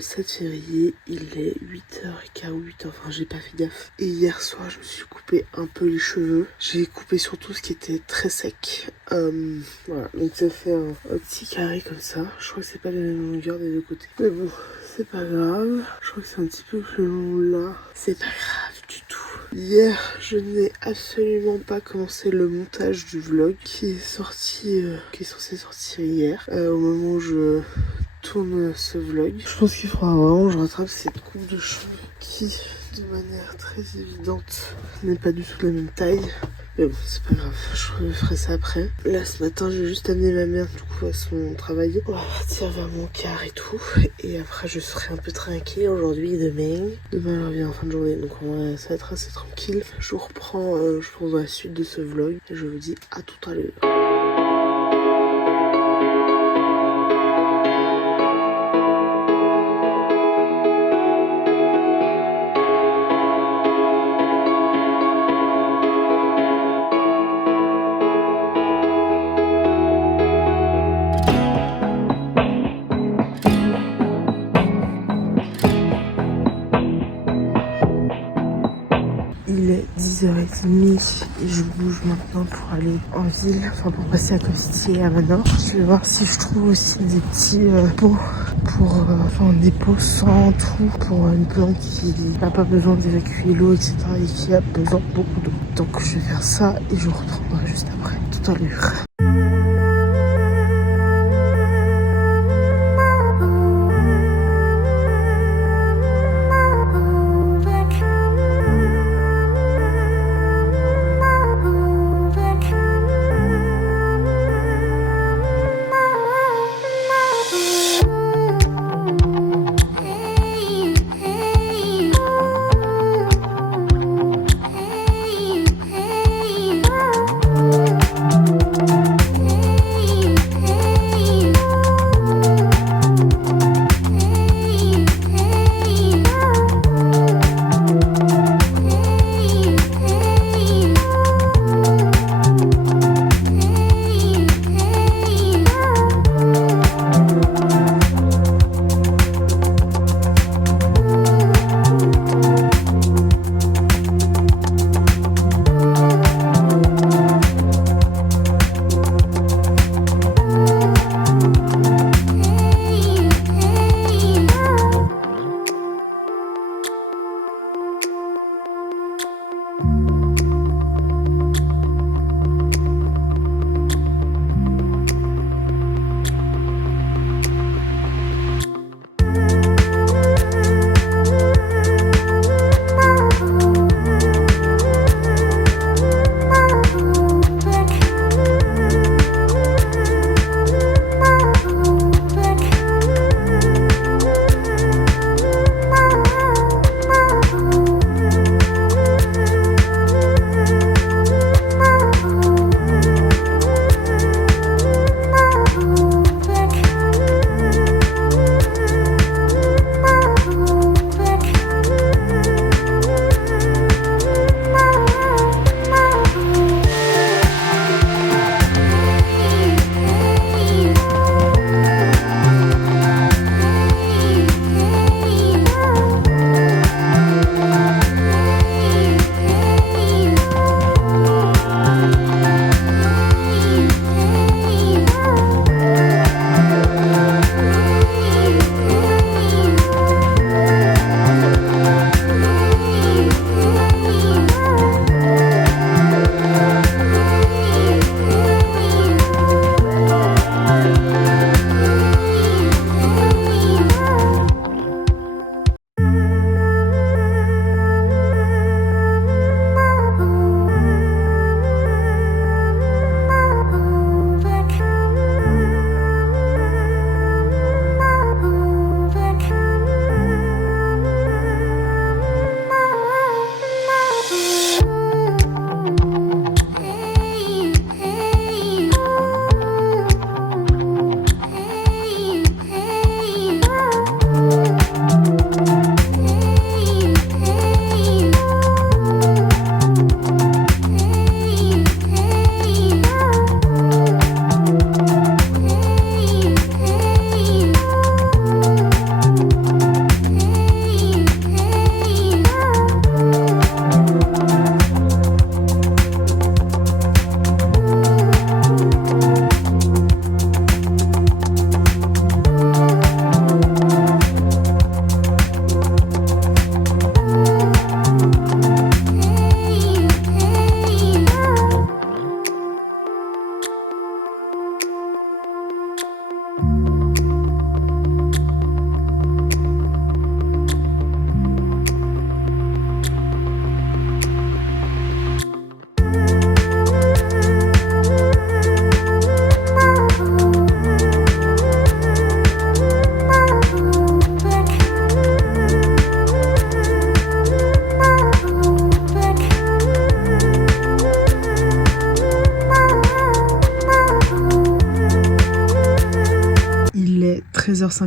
le 7 février, il est 8h48, enfin j'ai pas fait gaffe. Et hier soir, je me suis coupé un peu les cheveux. J'ai coupé surtout ce qui était très sec. Voilà, donc ça fait un petit carré comme ça. Je crois que c'est pas la même longueur des deux côtés. Mais bon, c'est pas grave. Je crois que c'est un petit peu plus long là. C'est pas grave du tout. Hier, je n'ai absolument pas commencé le montage du vlog qui est sorti, qui est censé sortir hier. Au moment où je tourne ce vlog. Je pense qu'il faudra vraiment que je rattrape cette coupe de cheveux qui, de manière très évidente, n'est pas du tout de la même taille. Mais bon, c'est pas grave, je ferai ça après. Là, ce matin, j'ai juste amené ma mère, du coup, à son travail. On va partir vers mon car et tout. Et après, je serai un peu tranquille aujourd'hui et demain. Demain, elle revient en fin de journée, donc ça va être assez tranquille. Je vous reprends, je pense, dans la suite de ce vlog. Et je vous dis à tout à l'heure. Il est 10h30 et je bouge maintenant pour aller en ville, enfin pour passer à Costitier et à Manor. Je vais voir si je trouve aussi des petits pots pour, enfin des pots sans trou pour une plante qui n'a pas besoin d'évacuer l'eau, etc. et qui a besoin de beaucoup d'eau. Donc je vais faire ça et je vous reprendrai juste après, tout à l'heure.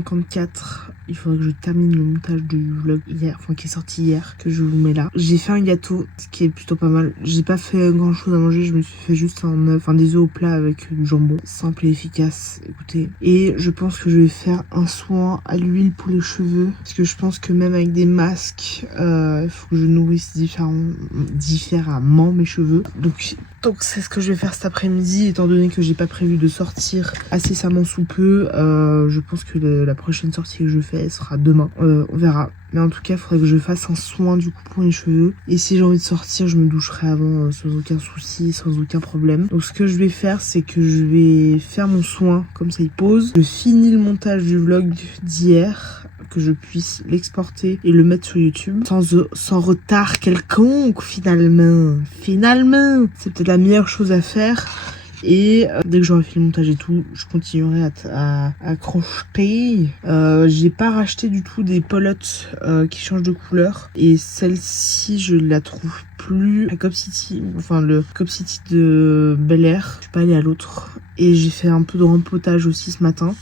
10h54. Il faudrait que je termine le montage du vlog hier, enfin qui est sorti hier, que je vous mets là. J'ai fait un gâteau, ce qui est plutôt pas mal. J'ai pas fait grand chose à manger, je me suis fait juste des œufs au plat avec du jambon. Simple et efficace, écoutez. Et je pense que je vais faire un soin à l'huile pour les cheveux. Parce que je pense que même avec des masques, il faut que je nourrisse différemment mes cheveux. Donc c'est ce que je vais faire cet après-midi, étant donné que j'ai pas prévu de sortir incessamment sous peu. Je pense que la prochaine sortie que je fais sera demain. On verra. Mais en tout cas, il faudrait que je fasse un soin du coup pour les cheveux. Et si j'ai envie de sortir, je me doucherai avant sans aucun souci, sans aucun problème. Donc ce que je vais faire, c'est que je vais faire mon soin comme ça il pose. Je finis le montage du vlog d'hier, que je puisse l'exporter et le mettre sur YouTube sans retard quelconque finalement. C'est peut-être la meilleure chose à faire. Et dès que j'aurai fait le montage et tout, je continuerai à crocheter. J'ai pas racheté du tout des pelotes qui changent de couleur. Et celle-ci, je la trouve plus à Cop City, enfin le Cop City de Bel Air. Je suis pas allée à l'autre. Et j'ai fait un peu de rempotage aussi ce matin.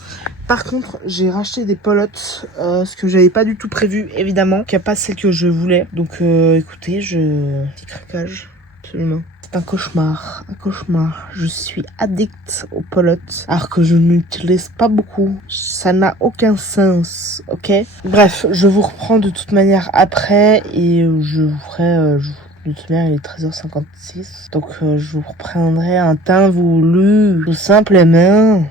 Par contre, j'ai racheté des pelotes, ce que j'avais pas du tout prévu, évidemment, qui a pas celle que je voulais. Donc écoutez, petit craquage, absolument. C'est un cauchemar, un cauchemar. Je suis addict aux pelotes, alors que je n'utilise pas beaucoup. Ça n'a aucun sens, ok? Bref, je vous reprends de toute manière après et je vous ferai... de toute manière, il est 13h56, donc je vous reprendrai un temps voulu, tout simplement.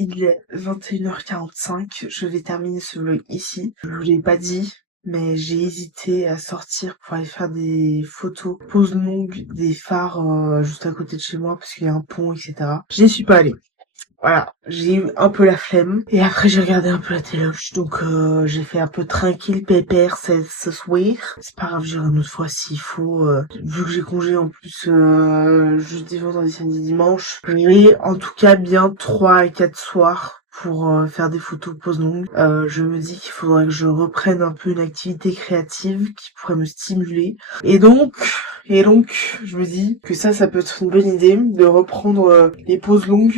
Il est 21h45, je vais terminer ce vlog ici. Je vous l'ai pas dit, mais j'ai hésité à sortir pour aller faire des photos pose longue des phares juste à côté de chez moi parce qu'il y a un pont, etc. J'y suis pas allée. Voilà, j'ai eu un peu la flemme. Et après, j'ai regardé un peu la téloche. Donc, j'ai fait un peu tranquille, pépère ce soir. C'est pas grave, j'irai une autre fois s'il faut. Vu que j'ai congé en plus jeudi, vendredi, samedi, dimanche. J'ai en tout cas bien 3 à 4 soirs pour faire des photos pose longue. Je me dis qu'il faudrait que je reprenne un peu une activité créative qui pourrait me stimuler. Et donc, je me dis que ça peut être une bonne idée de reprendre les poses longues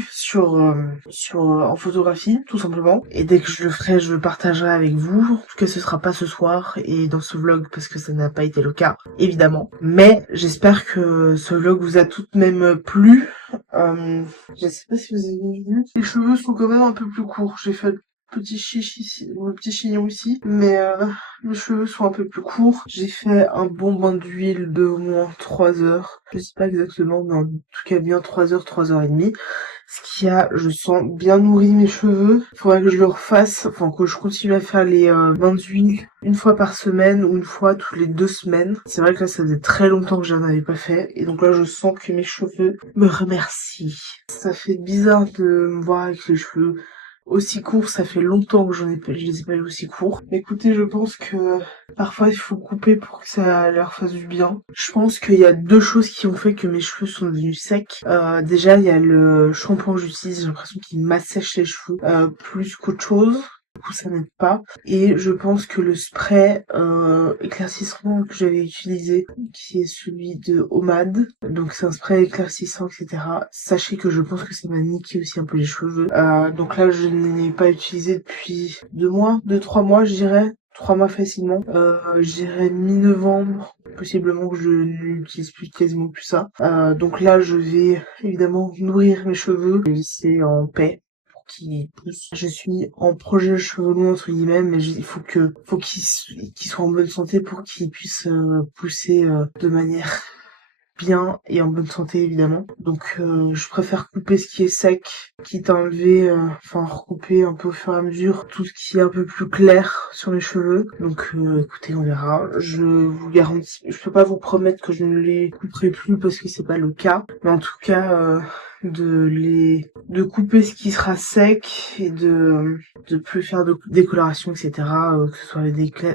en photographie, tout simplement. Et dès que je le ferai, je le partagerai avec vous. En tout cas, ce sera pas ce soir et dans ce vlog parce que ça n'a pas été le cas, évidemment. Mais j'espère que ce vlog vous a tout de même plu. Je sais pas si vous avez vu. Les cheveux sont quand même un peu plus courts. J'ai fait le petit chiche ici, le petit chignon ici, mais mes cheveux sont un peu plus courts. J'ai fait un bon bain d'huile de au moins 3 heures. Je sais pas exactement, mais en tout cas bien 3 heures, 3h30. Ce qui a, je sens, bien nourri mes cheveux. Il faudrait que je le refasse, enfin que je continue à faire les bains d'huile une fois par semaine ou une fois toutes les 2 semaines. C'est vrai que là, ça faisait très longtemps que j'en avais pas fait. Et donc là, je sens que mes cheveux me remercient. Ça fait bizarre de me voir avec les cheveux aussi courts, ça fait longtemps que je les ai pas eu aussi courts. Mais écoutez, je pense que parfois il faut couper pour que ça leur fasse du bien. Je pense qu'il y a 2 choses qui ont fait que mes cheveux sont devenus secs. Déjà, il y a le shampoing que j'utilise, j'ai l'impression qu'il m'assèche les cheveux plus qu'autre chose. Du coup, ça n'aide pas. Et je pense que le spray éclaircissant que j'avais utilisé, qui est celui de Omad, donc c'est un spray éclaircissant, etc. Sachez que je pense que ça m'a niqué aussi un peu les cheveux. Donc là, je n'ai pas utilisé depuis 2-3 mois, je dirais. 3 mois facilement. Je dirais mi-novembre, possiblement que je n'utilise plus quasiment plus ça. Donc là, je vais évidemment nourrir mes cheveux, les laisser en paix. qui poussent. Je suis en projet cheveux longs entre guillemets, mais il faut qu'ils soient en bonne santé pour qu'ils puissent pousser de manière bien et en bonne santé évidemment. Donc je préfère couper ce qui est sec, quitte à enlever, recouper un peu au fur et à mesure tout ce qui est un peu plus clair sur les cheveux. Donc écoutez, on verra. Je vous garantis, je peux pas vous promettre que je ne les couperai plus parce que c'est pas le cas, mais en tout cas de couper ce qui sera sec et de plus faire de décoloration, etc. Que ce soit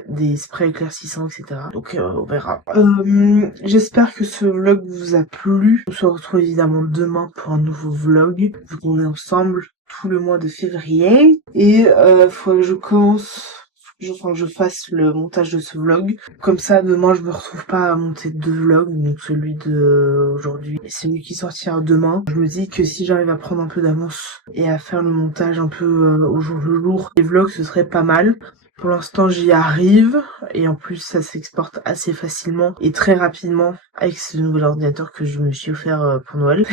des sprays éclaircissants, etc. Donc on verra. J'espère que ce vlog vous a plu. On se retrouve évidemment demain pour un nouveau vlog, vu qu'on est ensemble tout le mois de février. Et faudrait que je fasse le montage de ce vlog. Comme ça, demain, je me retrouve pas à monter 2 vlogs, donc celui de aujourd'hui et celui qui sortira demain. Je me dis que si j'arrive à prendre un peu d'avance et à faire le montage un peu au jour le jour, les vlogs, ce serait pas mal. Pour l'instant, j'y arrive, et en plus, ça s'exporte assez facilement et très rapidement avec ce nouvel ordinateur que je me suis offert pour Noël.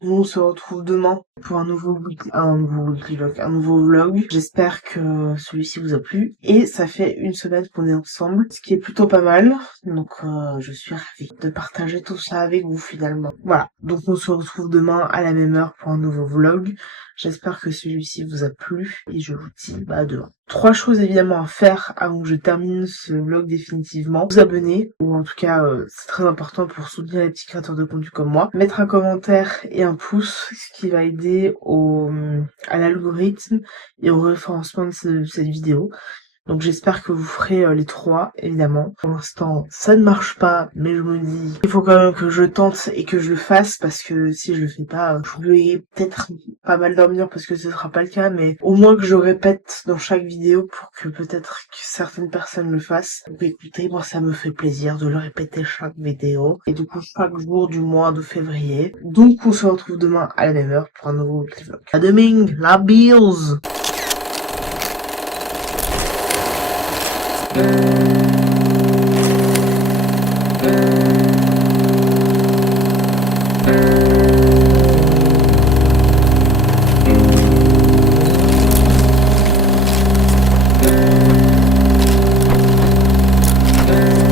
Nous, on se retrouve demain pour un nouveau vlog. J'espère que celui-ci vous a plu. Et ça fait une semaine qu'on est ensemble, ce qui est plutôt pas mal. Donc, je suis ravie de partager tout ça avec vous finalement. Voilà. Donc, on se retrouve demain à la même heure pour un nouveau vlog. J'espère que celui-ci vous a plu et je vous dis à demain. 3 choses évidemment à faire avant que je termine ce vlog définitivement. Vous abonner, ou en tout cas c'est très important pour soutenir les petits créateurs de contenu comme moi. Mettre un commentaire et un pouce, ce qui va aider à l'algorithme et au référencement de cette vidéo. Donc j'espère que vous ferez les 3, évidemment. Pour l'instant, ça ne marche pas, mais je me dis il faut quand même que je tente et que je le fasse, parce que si je le fais pas, je vais peut-être pas mal dormir parce que ce sera pas le cas, mais au moins que je répète dans chaque vidéo pour que peut-être que certaines personnes le fassent. Donc écoutez, moi ça me fait plaisir de le répéter chaque vidéo, et du coup chaque jour du mois de février. Donc on se retrouve demain à la même heure pour un nouveau vlog. À demain, la bills. Yeah.